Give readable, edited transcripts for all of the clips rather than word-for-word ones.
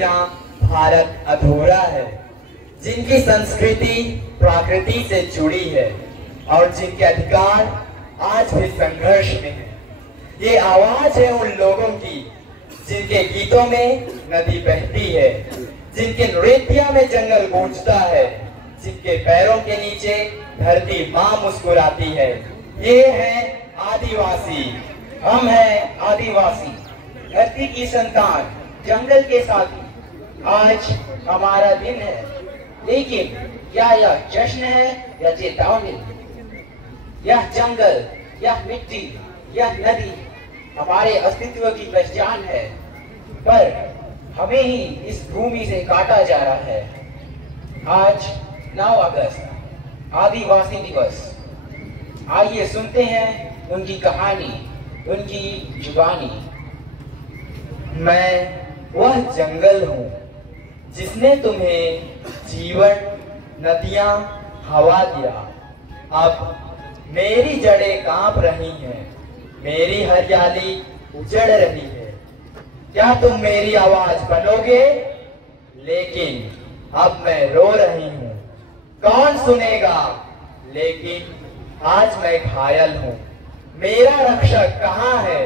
बिना भारत अधूरा है, जिनकी संस्कृति प्रकृति से जुड़ी है और जिनके अधिकार आज भी संघर्ष में है। ये आवाज है उन लोगों की जिनके गीतों में नदी बहती है, जिनके नृत्य में जंगल गूंजता है, जिनके पैरों के नीचे धरती माँ मुस्कुराती है। ये है आदिवासी। हम हैं आदिवासी, धरती की संतान, जंगल के साथी। आज हमारा दिन है, लेकिन क्या यह जश्न है या चेतावनी? यह जंगल, यह मिट्टी, यह नदी हमारे अस्तित्व की पहचान है, पर हमें ही इस भूमि से काटा जा रहा है। आज 9 अगस्त आदिवासी दिवस। आइए सुनते हैं उनकी कहानी, उनकी जुबानी। मैं वह जंगल हूँ जिसने तुम्हें जीवन, नदियां, हवा दिया। अब मेरी जड़ें कांप रही हैं, मेरी हरियाली उजड़ रही है। क्या तुम मेरी आवाज बनोगे? लेकिन अब मैं रो रही हूँ, कौन सुनेगा? लेकिन आज मैं घायल हूँ, मेरा रक्षक कहाँ है?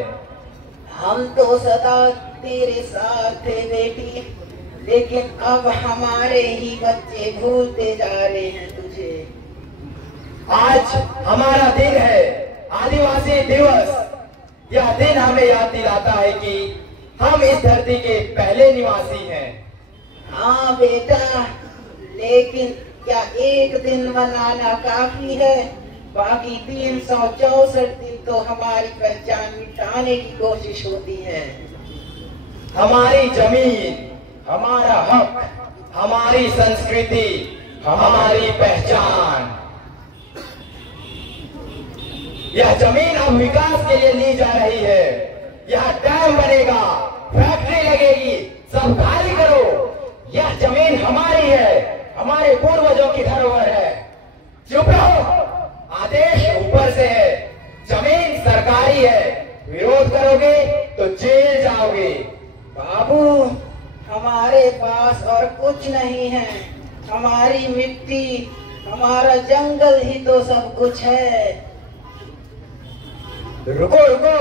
हम तो सदा तेरे साथ थे बेटी, लेकिन अब हमारे ही बच्चे भूलते जा रहे हैं तुझे। आज हमारा दिन है, आदिवासी दिवस। यह दिन हमें याद दिलाता है कि हम इस धरती के पहले निवासी हैं। हाँ बेटा, लेकिन क्या एक दिन मनाना काफी है? बाकी 364 दिन तो हमारी पहचान मिटाने की कोशिश होती है। हमारी जमीन, हमारा हक, हमारी संस्कृति, हमारी पहचान। यह जमीन अब विकास के लिए ली जा रही है। यह डैम बनेगा, फैक्ट्री लगेगी, सब खाली करो। यह जमीन हमारी है, हमारे पूर्वजों की धरोहर है। चुप रहो, आदेश ऊपर से है, जमीन सरकारी है। विरोध करोगे तो जेल जाओगे। बाबू, हमारे पास और कुछ नहीं है। हमारी मिट्टी, हमारा जंगल ही तो सब कुछ है। रुको रुको,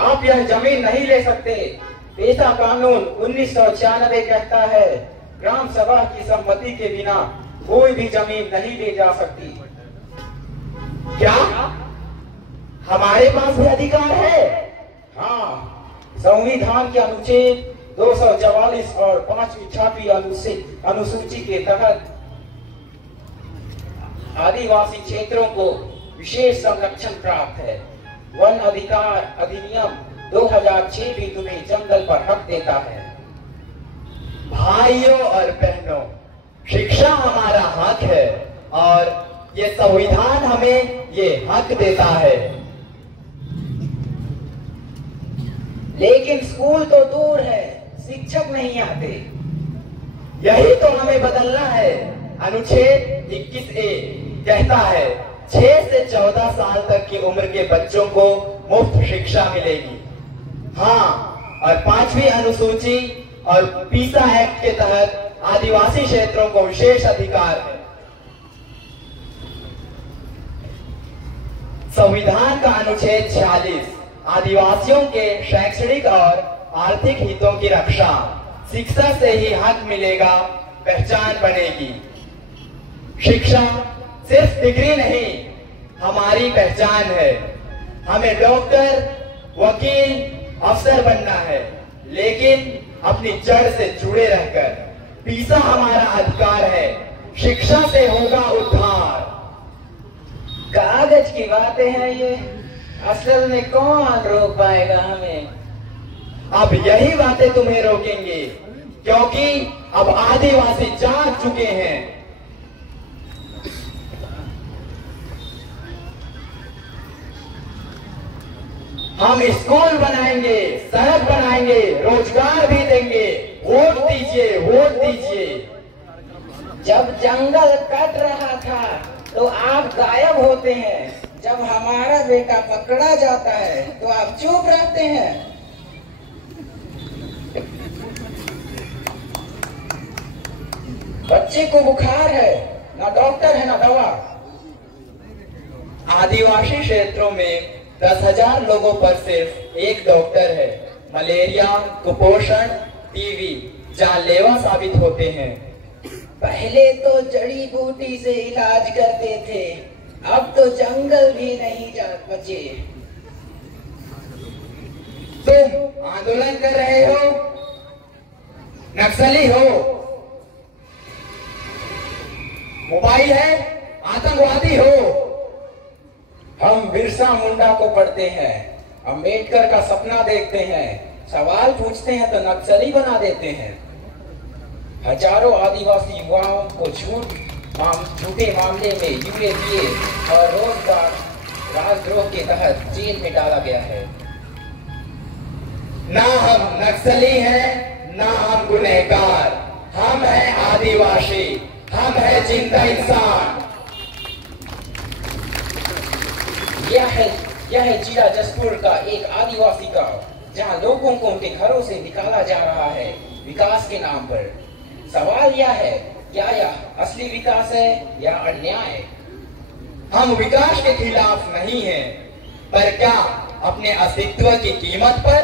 आप यह जमीन नहीं ले सकते। पेशा कानून 1996 कहता है, ग्राम सभा की सम्मति के बिना कोई भी जमीन नहीं ले जा सकती। क्या हमारे पास भी अधिकार है? हाँ, संविधान के अनुच्छेद 244 और 5वीं 6वीं अनुसूची के तहत आदिवासी क्षेत्रों को विशेष संरक्षण प्राप्त है। वन अधिकार अधिनियम 2006 भी तुम्हें जंगल पर हक देता है। भाइयों और बहनों, शिक्षा हमारा हक है और ये संविधान हमें ये हक देता है। लेकिन स्कूल तो दूर है, शिक्षक नहीं आते। यही तो हमें बदलना है। अनुच्छेद 21A कहता है 6 से 14 साल तक की उम्र के बच्चों को मुफ्त शिक्षा मिलेगी। हाँ, और 5वीं अनुसूची और पीसा एक्ट के तहत आदिवासी क्षेत्रों को विशेष अधिकार है। संविधान का अनुच्छेद 46 आदिवासियों के शैक्षणिक और आर्थिक हितों की रक्षा। शिक्षा से ही हक मिलेगा, पहचान बनेगी। शिक्षा सिर्फ डिग्री नहीं, हमारी पहचान है। हमें डॉक्टर, वकील, अफसर बनना है, लेकिन अपनी जड़ से जुड़े रहकर। पीसा हमारा अधिकार है, शिक्षा से होगा उद्धार। कागज की बातें हैं ये, असल में कौन रोक पाएगा हमें? अब यही बातें तुम्हें रोकेंगे, क्योंकि अब आदिवासी जाग चुके हैं। हम स्कूल बनाएंगे, सड़क बनाएंगे, रोजगार भी देंगे। वोट दीजिए, वोट दीजिए। जब जंगल कट रहा था तो आप गायब होते हैं, जब हमारा बेटा पकड़ा जाता है तो आप चुप रहते हैं। बच्चे को बुखार है, ना डॉक्टर है ना दवा। आदिवासी क्षेत्रों में 10,000 लोगों पर सिर्फ एक डॉक्टर है। मलेरिया, कुपोषण, टीबी जानलेवा साबित होते हैं। पहले तो जड़ी बूटी से इलाज करते थे, अब तो जंगल भी नहीं जा बचे। तुम आंदोलन कर रहे हो, नक्सली हो, मोबाइल है, आतंकवादी हो। हम बिरसा मुंडा को पढ़ते हैं, अंबेडकर का सपना देखते हैं, सवाल पूछते हैं तो नक्सली बना देते हैं। हजारों आदिवासी युवाओं को झूठे मामले में यूएपीए और रोजगार राजद्रोह के तहत जेल में डाला गया है। ना हम नक्सली हैं, ना हम गुनहगार, हम हैं आदिवासी, हम हैं जिंदा इंसान। यह है जिला जसपुर का एक आदिवासी गांव, जहां लोगों को उनके घरों से निकाला जा रहा है विकास के नाम पर। सवाल यह है, क्या यह असली विकास है या अन्याय? हम विकास के खिलाफ नहीं हैं, पर क्या अपने अस्तित्व की कीमत पर?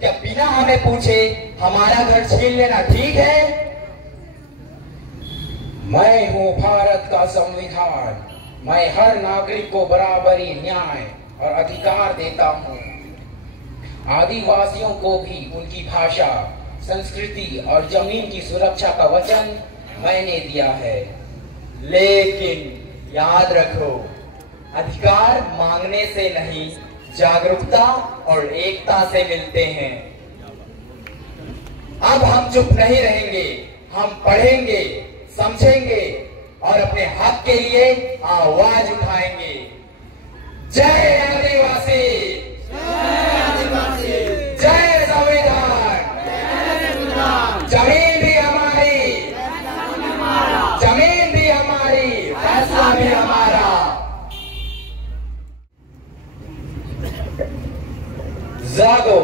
क्या बिना हमें पूछे हमारा घर छीन लेना ठीक है? मैं हूँ भारत का संविधान, मैं हर नागरिक को बराबरी, न्याय और अधिकार देता हूँ। आदिवासियों को भी उनकी भाषा, संस्कृति और जमीन की सुरक्षा का वचन मैंने दिया है। लेकिन याद रखो, अधिकार मांगने से नहीं, जागरूकता और एकता से मिलते हैं। अब हम चुप नहीं रहेंगे, हम पढ़ेंगे, समझेंगे और अपने हक के लिए आवाज उठाएंगे। जय आदिवासी, जय संविधान। जमीन भी हमारी, जमीन भी हमारी, फैसला भी हमारा। जागो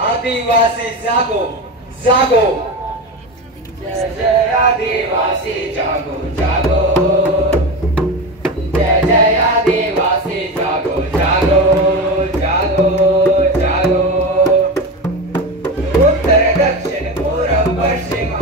आदिवासी, जागो जागो। जय जय आदिवासी जागो जागो, जय जय आदिवासी जागो जागो जागो जागो। उत्तर दक्षिण पूर्व पश्चिम